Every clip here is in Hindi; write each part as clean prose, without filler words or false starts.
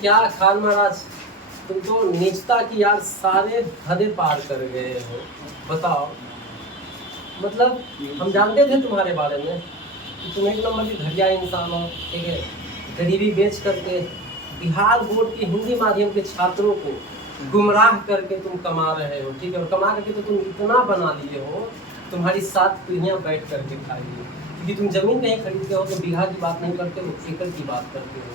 क्या खान महाराज, तुम तो नीचता की यार सारे हदें पार कर गए हो। बताओ, मतलब हम जानते थे तुम्हारे बारे में कि तुम एक नंबर की घटिया इंसान हो, ठीक है। गरीबी बेच करके बिहार बोर्ड के हिंदी माध्यम के छात्रों को गुमराह करके तुम कमा रहे हो, ठीक है। और कमा करके तो तुम इतना बना लिए हो, तुम्हारी 7 पीढ़ियाँ बैठ करके खाएगी। क्योंकि तुम जमीन कहीं खरीदते हो तो बीघा की बात नहीं करते हो, एकड़ की बात करते हो,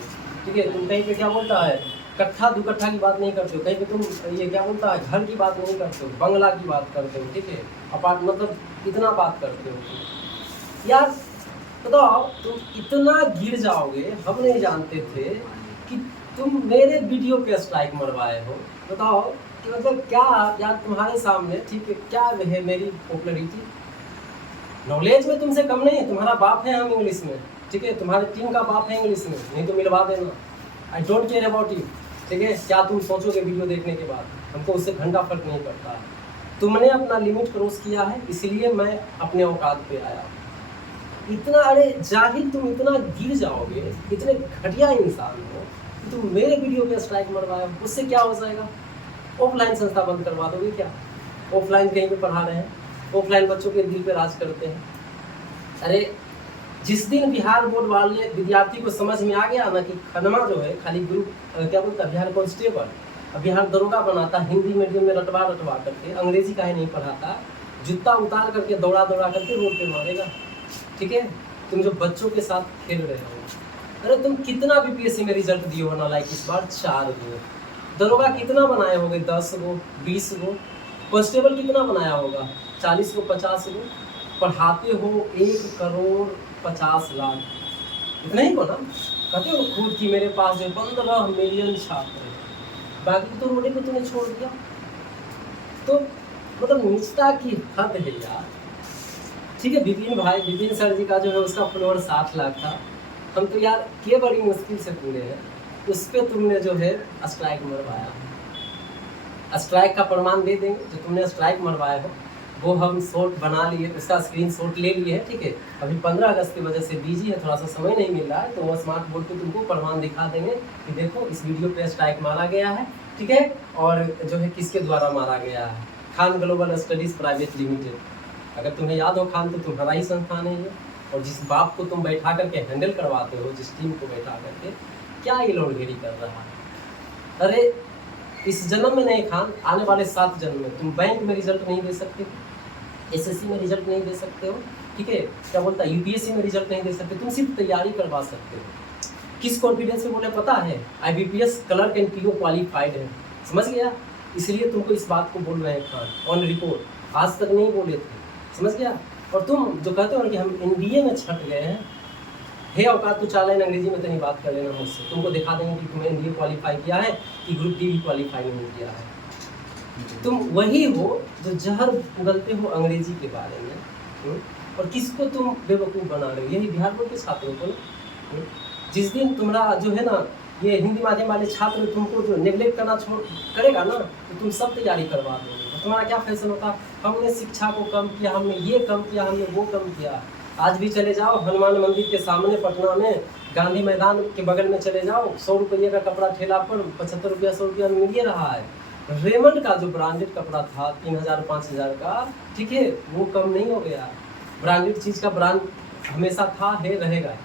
ठीक है। तुम कहीं पे क्या बोलता है, कट्ठा 2 कट्ठा की बात नहीं करते हो। कहीं पे तुम ये क्या बोलता है, घर की बात नहीं करते हो, बंगला की बात करते हो, ठीक है। अपार्ट मतलब इतना बात करते हो तुम। यार बताओ, तुम इतना गिर जाओगे हम नहीं जानते थे कि तुम मेरे वीडियो पे स्ट्राइक मरवाए हो। बताओ कि मतलब क्या यार तुम्हारे सामने, ठीक है, क्या है मेरी पॉपुलरिटी। नॉलेज में तुमसे कम नहीं, तुम्हारा बाप है हम इंग्लिश में, ठीक है। तुम्हारे टीम का बाप है इंग्लिश में, नहीं तो मिलवा देना। I don't care about you, ठीक है। क्या तुम सोचोगे वीडियो देखने के बाद, हमको उससे घंटा फर्क नहीं पड़ता। तुमने अपना लिमिट क्रॉस किया है, इसलिए मैं अपने औकात पे आया। इतना, अरे जाहिल, तुम इतना गिर जाओगे, इतने घटिया इंसान हो कि तुम मेरे वीडियो पे स्ट्राइक मरवाए हो। उससे क्या हो जाएगा, ऑफलाइन संस्था बंद करवा दोगे क्या। ऑफलाइन कहीं पे पढ़ा रहे हैं, ऑफलाइन बच्चों के दिल पे राज करते हैं। अरे जिस दिन बिहार बोर्ड वाले विद्यार्थी को समझ में आ गया ना कि खनमा जो है खाली ग्रुप क्या बोलता है, बिहार कांस्टेबल, बिहार दरोगा बनाता, हिंदी मीडियम में रटवा करके, अंग्रेजी काहे नहीं पढ़ाता, जूता उतार करके दौड़ा करके रोड पे मारेगा, ठीक है। तुम जो बच्चों के साथ खेल रहे हो, अरे तुम कितना बीपीएससी में रिजल्ट दिए हो ना, लाइक इस बार 4 गो, दरोगा कितना बनाए होगे, 10 गो 20 गो, कांस्टेबल कितना बनाया होगा, 40 गो 50 गो। पढ़ाते हो 1,50,00,000, इतना ही को ना। कहते हो खुद की मेरे पास जो 15 मिलियन छात्र है, बाकी तो रोडे पे तूने छोड़ दिया। तो मतलब नीचता की हद है यार, ठीक है। विपिन सर जी का जो है उसका फ्लोर 60 लाख था, हम तो यार के बड़ी मुश्किल से पूरे हैं, उस पर तुमने जो है स्ट्राइक मरवाया। स्ट्राइक का प्रमाण दे देंगे, जो तुमने स्ट्राइक मरवाया हो वो हम शॉट बना लिए, उसका स्क्रीनशॉट ले लिए है, ठीक है। अभी 15 अगस्त की वजह से बिजी है, थोड़ा सा समय नहीं मिल रहा है, तो वो स्मार्ट बोर्ड पे तुमको प्रमाण दिखा देंगे कि देखो इस वीडियो पे स्ट्राइक मारा गया है, ठीक है। और जो है किसके द्वारा मारा गया है, Khan global studies private limited. अगर तुम्हें याद हो, खान तो तुम्हारा ही संस्थान है ये। और जिस बाप को तुम बैठा करके हैंडल करवाते हो, जिस टीम को बैठा करके, क्या ये लौटगिरी कर रहा है। अरे इस जन्म में नहीं खान, आने वाले 7 जन्म में तुम बैंक में रिजल्ट नहीं दे सकते, एसएससी में रिजल्ट नहीं दे सकते हो, ठीक है। क्या बोलता है, यूपीएससी में रिजल्ट नहीं दे सकते, तुम सिर्फ तैयारी करवा सकते हो। किस कॉन्फिडेंस से बोले पता है, IBPS clerk and PO qualified है, समझ गया। इसलिए तुमको इस बात को बोल रहे हैं खान, ऑन रिपोर्ट, आज तक नहीं बोले थे, समझ गया। और तुम जो कहते हो ना कि हम एनडीए में छट गए हैं, हे औकात तो चालान अंग्रेजी में तो नहीं बात कर लेना मुझसे, तुमको दिखा देंगे कि तुमने एनडीए क्वालिफाई किया है कि ग्रुप डी भी क्वालिफाई नहीं किया है। तुम वही हो जो जहर उगलते हो अंग्रेजी के बारे में, और किसको तुम बेवकूफ़ बना रहे हो, यही बिहार बोर्ड के छात्रों को ना। जिस दिन तुम्हारा जो है ना ये हिंदी माध्यम वाले छात्र तुमको जो नेग्लेक्ट करना करेगा ना, तो तुम सब तैयारी करवा दोगे। तुम्हारा क्या फैशन होता, हमने शिक्षा को कम किया, हमने ये कम किया, हमने वो कम किया। आज भी चले जाओ हनुमान मंदिर के सामने पटना में, गांधी मैदान के बगल में चले जाओ, 100 रुपये का कपड़ा ठेला पर 75 रुपया 100 रुपया मिल ही रहा है। रेमंड का जो ब्रांडेड कपड़ा था 3000 5000 का, ठीक है, वो कम नहीं हो गया। ब्रांडेड चीज़ का ब्रांड हमेशा था, है, रहेगा।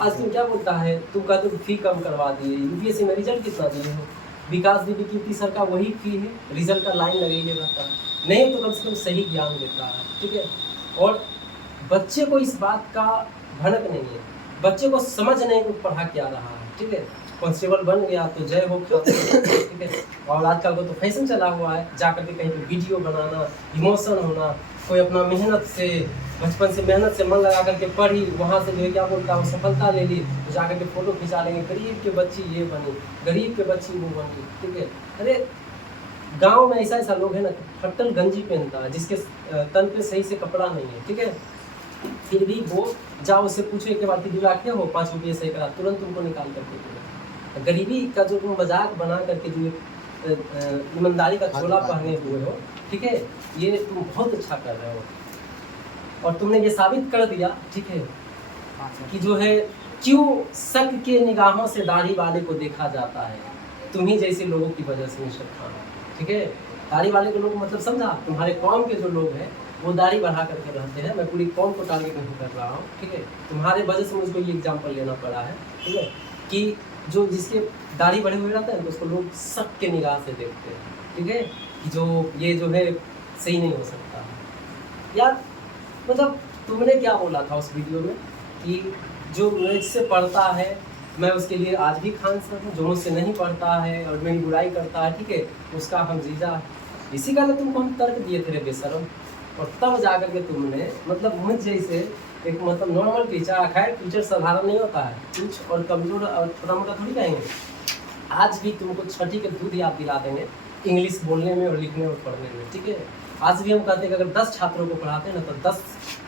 आज तुम क्या बोलता है, तुम कहते हो फी कम करवा दिए, यूपीएससी में रिजल्ट कितना दिए हो, विकास दीदी की सर का वही फी है, रिजल्ट का लाइन लगे रहता है, नहीं तो कम से कम सही ज्ञान देता है, ठीक है। और बच्चे को इस बात का भनक नहीं है, बच्चे को समझ नहीं को पढ़ा क्या रहा है, ठीक है। कांस्टेबल बन गया तो जय हो, ठीक है। और आजकल को तो फैशन चला हुआ है, जा करके कहीं पे वीडियो बनाना, इमोशन होना, कोई अपना मेहनत से, बचपन से मेहनत से मन लगा करके पढ़ी, वहाँ से जो है क्या बोलता है वो सफलता ले ली, तो जा करके फ़ोटो खिंचा लेंगे, गरीब के बच्ची ये बनी, गरीब के बच्ची वो बनी, ठीक है। अरे गांव में ऐसा लोग है ना, फट्टल गंजी पहनता है, जिसके तन पे सही से कपड़ा नहीं है, ठीक है, फिर भी वो जाओ उससे पूछे के बाद दिला के हो 5 रुपये सही करा, तुरंत तुमको निकाल करके। गरीबी का जो तुम मजाक बना करके जो ईमानदारी का चोला पहने हुए हो, ठीक है, ये तुम बहुत अच्छा कर रहे हो। और तुमने ये साबित कर दिया, ठीक है, कि जो है क्यों शक के निगाहों से दाढ़ी वाले को देखा जाता है? तुम्ही जैसे लोगों की वजह से नुसरत खान, ठीक है। दाढ़ी वाले को लोग मतलब समझा, तुम्हारे कौम के जो लोग हैं वो दाढ़ी बढ़ा करके रहते हैं। मैं पूरी कौम को टारगेट नहीं कर रहा हूँ, ठीक है। तुम्हारे वजह से मुझको ये एग्जाम्पल लेना पड़ा है, ठीक है, कि जो जिसके दाढ़ी बढ़े हुए रहते हैं तो उसको लोग शक के निगाह से देखते हैं, ठीक है, कि जो ये जो है सही नहीं हो सकता यार। मतलब तुमने क्या बोला था उस वीडियो में कि जो मुझसे पढ़ता है मैं उसके लिए आज भी खान सर हूँ, जो मुझसे नहीं पढ़ता है और मेरी बुराई करता है, ठीक है, उसका हम जीजा है। इसी कारण तुमको हम तर्क दिए थे रे बेशरम। और तब जाकर के तुमने मतलब मुझ जैसे एक मतलब नॉर्मल टीचर, खैर टीचर साधारण नहीं होता है, कुछ और कमजोर और छोटा मोटा थोड़ी कहेंगे। आज भी तुमको छठी के दूध याद दिला देंगे इंग्लिश बोलने में और लिखने और पढ़ने में, ठीक है। आज भी हम कहते हैं कि अगर 10 छात्रों को पढ़ाते हैं ना तो 10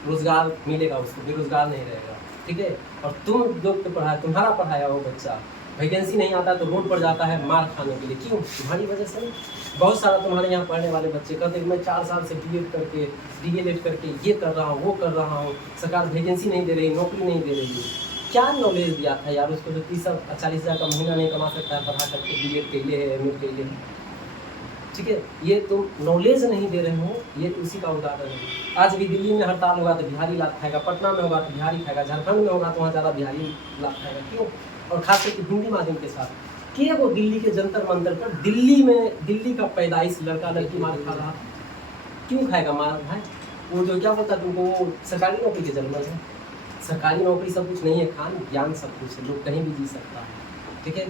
रोजगार मिलेगा उसको, बेरोजगार नहीं रहेगा, ठीक है। और तुम लोग तो पढ़ाया, तुम्हारा पढ़ाया वो बच्चा वैकेंसी नहीं आता तो रोड पर जाता है मार खाने के लिए, क्यों? तुम्हारी वजह से नहीं। बहुत सारा तुम्हारे यहाँ पढ़ने वाले बच्चे कहते हैं मैं 4 साल से बीएड करके डीएलएड करके ये कर रहा हूँ वो कर रहा हूँ, सरकार वैकेंसी नहीं दे रही, नौकरी नहीं दे रही। क्या नॉलेज दिया था यार उसको जो 30-40 हज़ार का महीना नहीं कमा सकता है पढ़ा करके बीएड के लिए एमएड के लिए, ठीक है। ये तुम नॉलेज नहीं दे रहे हो, ये उसी का उदाहरण है। आज भी दिल्ली में हड़ताल होगा तो बिहारी लात खाएगा, पटना में होगा तो बिहारी खाएगा, झारखंड में होगा तो वहाँ ज़्यादा बिहारी लात खाएगा, क्यों? और खास करके हिंदी माध्यम के साथ कि वो दिल्ली के जंतर मंतर पर दिल्ली का पैदाइश लड़का लड़की मार खा रहा, क्यों खाएगा मार भाई? वो जो क्या बोलता है तुमको, वो सरकारी नौकरी के जन्म है। सरकारी नौकरी सब कुछ नहीं है खान, ज्ञान सब कुछ है, लोग कहीं भी जी सकता है, ठीक है।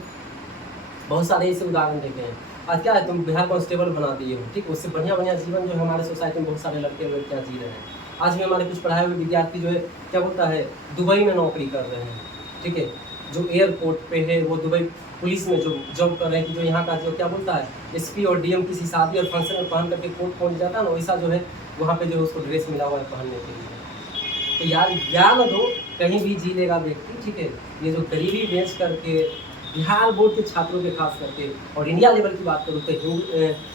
बहुत सारे ऐसे उदाहरण देखे हैं। आज क्या है, तुम बिहार कांस्टेबल बना दिए हो, ठीक है, उससे बढ़िया जीवन जो है हमारे सोसाइटी में बहुत सारे लड़के लड़कियाँ जी रहे हैं। आज भी हमारे कुछ पढ़ाए हुए विद्यार्थी जो है क्या बोलता है दुबई में नौकरी कर रहे हैं, ठीक है। जो एयरपोर्ट पे है वो दुबई पुलिस में जो जॉब कर रहे हैं, कि जो यहाँ का जो क्या बोलता है एसपी और डीएम किसी शादी और फंक्शन में पहन करके कोट पहुँच जाता है ना, वैसा जो है वहाँ पे जो है उसको ड्रेस मिला हुआ है पहनने के लिए। तो यार ज्ञान दो, कहीं भी जी लेगा व्यक्ति, ठीक है। ये जो गरीबी बेच करके बिहार बोर्ड के छात्रों के खास करके और इंडिया लेवल की बात करूँ तो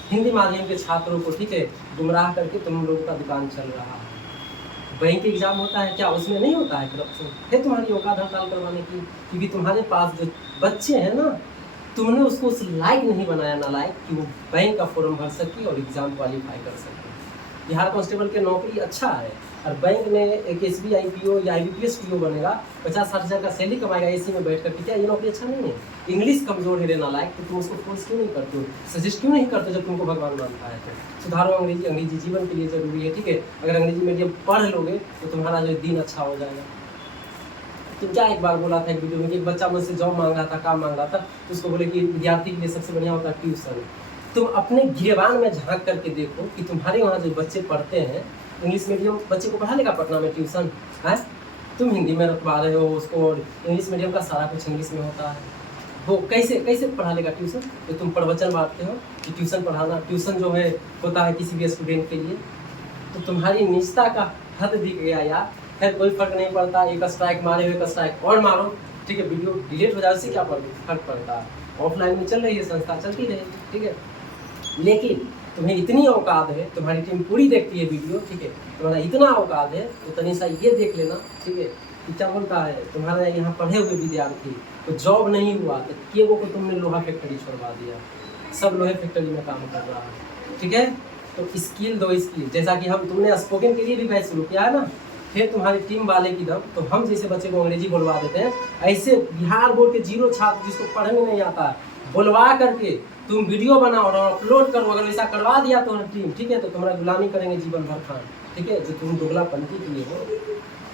हिंदी माध्यम के छात्रों को, ठीक है, गुमराह करके तुम लोगों का दुकान चल रहा है। बैंक एग्जाम होता है क्या, उसमें नहीं होता है करप्शन? है तुम्हारी औकात हड़ताल करवाने की? क्योंकि तुम्हारे पास जो बच्चे हैं ना, तुमने उसको उस लायक नहीं बनाया ना लायक कि वो बैंक का फॉर्म भर सके और एग्जाम क्वालिफाई कर सके। बिहार कांस्टेबल की नौकरी अच्छा है और बैंक में एक एसबीआई पीओ या आईबीपीएस पीओ बनेगा, 50-60 हज़ार का सैलरी कमाएगा एसी में बैठ कर, क्या ये नौकरी अच्छा नहीं है? इंग्लिश कमजोर है ना लायक, तो तुम उसको फोर्स क्यों नहीं करते हो, सजेस्ट क्यों नहीं करते जब तुमको भगवान मानता है? तो सुधारो अंग्रेजी जीवन के लिए जरूरी है, ठीक है। अगर अंग्रेजी मीडियम पढ़ लोगे तो तुम्हारा जो दिन अच्छा हो जाएगा। तो क्या एक बार बोला था एक वीडियो में कि एक बच्चा मुझसे जॉब मांग रहा था, काम मांग रहा था, तो उसको बोले कि विद्यार्थी के लिए सबसे बढ़िया होता है ट्यूशन। तुम अपने गिरेबान में झांक करके देखो कि तुम्हारे वहाँ जो बच्चे पढ़ते हैं इंग्लिश मीडियम, बच्चे को पढ़ा लेगा पटना में ट्यूशन है? तुम हिंदी में रखवा रहे हो उसको, और इंग्लिश मीडियम का सारा कुछ इंग्लिश में होता है, वो कैसे पढ़ा लेगा ट्यूशन? तो तुम प्रवचन बांटते हो कि ट्यूशन पढ़ाना, ट्यूशन जो है होता है किसी भी स्टूडेंट के लिए। तो तुम्हारी निजता का हद दिख गया यार। खैर कोई फर्क नहीं पड़ता, एक स्ट्राइक मारे हुए एक स्ट्राइक और मारो, ठीक है, वीडियो डिलीट हो जाए, उससे क्या फर्क पड़ता है? ऑफलाइन में चल रही है संस्था, चलती रहेगी, ठीक है। लेकिन तुम्हें इतनी औकात है, तुम्हारी टीम पूरी देखती है वीडियो, ठीक है, तुम्हारा इतना औकात है तो तनिषा ये देख लेना, ठीक है, कि क्या बोलता है तुम्हारे यहाँ पढ़े हुए विद्यार्थी तो जॉब नहीं हुआ तो केवो को तुमने लोहा फैक्ट्री छोड़वा दिया, सब लोहे फैक्ट्री में काम कर रहा है, ठीक है। तो स्किल दो, स्किल जैसा कि हम तुमने स्पोकन के लिए भी बैच शुरू किया है ना, फिर तुम्हारी टीम वाले की दम तो हम जैसे बच्चे को अंग्रेजी बोलवा देते हैं, ऐसे बिहार बोर्ड के 0 छात्र जिसको पढ़ने नहीं आता है बोलवा करके तुम वीडियो बनाओ और अपलोड करो। अगर ऐसा करवा दिया तो टीम, ठीक है, तो तुम्हारा गुलामी करेंगे जीवन भर खान, ठीक है। जो तुम दोगलापंथी किए हो,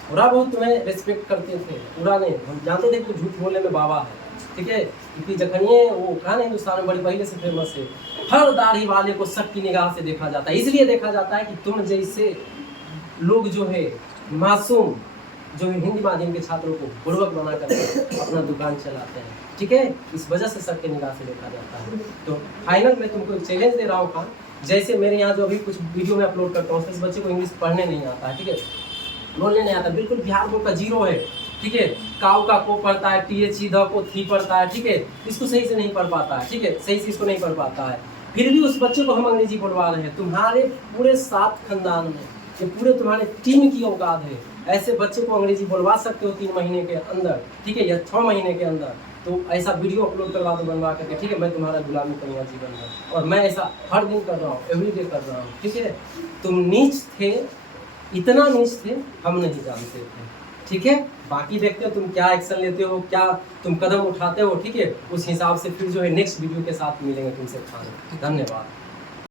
पूरा बहुत तुम्हें रिस्पेक्ट करते थे, पूरा नहीं, हम जानते थे कि झूठ बोलने में बाबा है, ठीक है। क्योंकि जखनिए वो कहा नहीं हिंदुस्तान में बड़ी पहले से फेमस है, हर दाढ़ी वाले को शक की निगाह से देखा जाता है। इसलिए देखा जाता है कि तुम जैसे लोग जो है मासूम, जो हिंदी माध्यम के छात्रों को बुर्बक बना कर अपना दुकान चलाते हैं, ठीक है। इस वजह से सबके निगाह से देखा जाता है। तो फाइनल में तुमको एक चैलेंज दे रहा हूँ खान, जैसे मेरे यहाँ जो अभी कुछ वीडियो में अपलोड करता हूँ, इस बच्चे को इंग्लिश पढ़ने नहीं आता है, ठीक है, बोलने नहीं आता, बिल्कुल बिहार बोर्ड का 0 है, ठीक है। काउ का को पढ़ता है, TH ध को थी पढ़ता है, ठीक है, इसको सही से नहीं पढ़ पाता है, ठीक है, सही से इसको नहीं पढ़ पाता है, फिर भी उस बच्चे को हम अंग्रेजी बोलवा रहे हैं। तुम्हारे पूरे 7 खानदान में, ये पूरे तुम्हारे टीम की औकात है ऐसे बच्चे को अंग्रेजी बोलवा सकते हो 3 महीने के अंदर, ठीक है, या 6 महीने के अंदर, तो ऐसा वीडियो अपलोड करवा दो बनवा करके, ठीक है, मैं तुम्हारा गुलामी करूँगा जीवन भर। और मैं ऐसा हर दिन कर रहा हूँ, एवरीडे कर रहा हूँ, ठीक है। तुम नीच थे, इतना नीच थे, हम नहीं जानते थे, ठीक है। बाकी देखते हो तुम क्या एक्शन लेते हो, क्या तुम कदम उठाते हो, ठीक है। उस हिसाब से फिर जो है नेक्स्ट वीडियो के साथ मिलेंगे तुमसे। धन्यवाद।